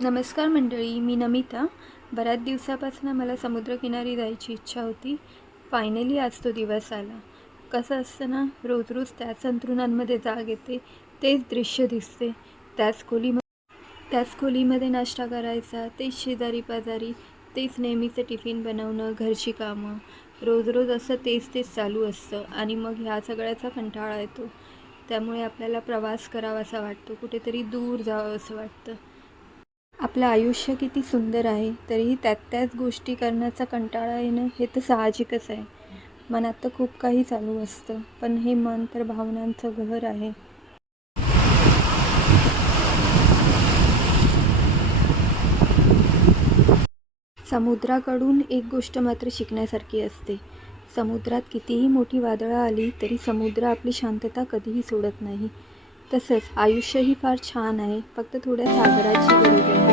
नमस्कार मंडळी, मी नमिता. बऱ्याच दिवसापासून मला समुद्रकिनारी जायची इच्छा होती. फायनली आज तो दिवस आला. कसं असतं ना, रोज रोज त्याच अंथरुणांमध्ये जाग येते, तेच दृश्य दिसते, त्याच खोलीमध्ये नाश्ता करायचा, तेच शेजारी पाजारी, तेच नेहमीचं टिफिन बनवणं, घरची कामं. रोज रोज असं तेच तेच चालू असतं आणि मग ह्या सगळ्याचा कंटाळा येतो. त्यामुळे आपल्याला प्रवास करावासा वाटतो, कुठेतरी दूर जावं असं वाटतं. आपलं आयुष्य किती सुंदर आहे, तरीही त्याच गोष्टी करण्याचा कंटाळा येणं हे तर साहजिकच आहे. मनात तर खूप काही चालू असतं, पण हे मन तर भावनांचं घर आहे. समुद्राकडून एक गोष्ट मात्र शिकण्यासारखी असते. समुद्रात कितीही मोठी वादळं आली तरी समुद्र आपली शांतता कधीही सोडत नाही. तसंच आयुष्यही फार छान आहे, फक्त थोड्या सागराची गरज आहे.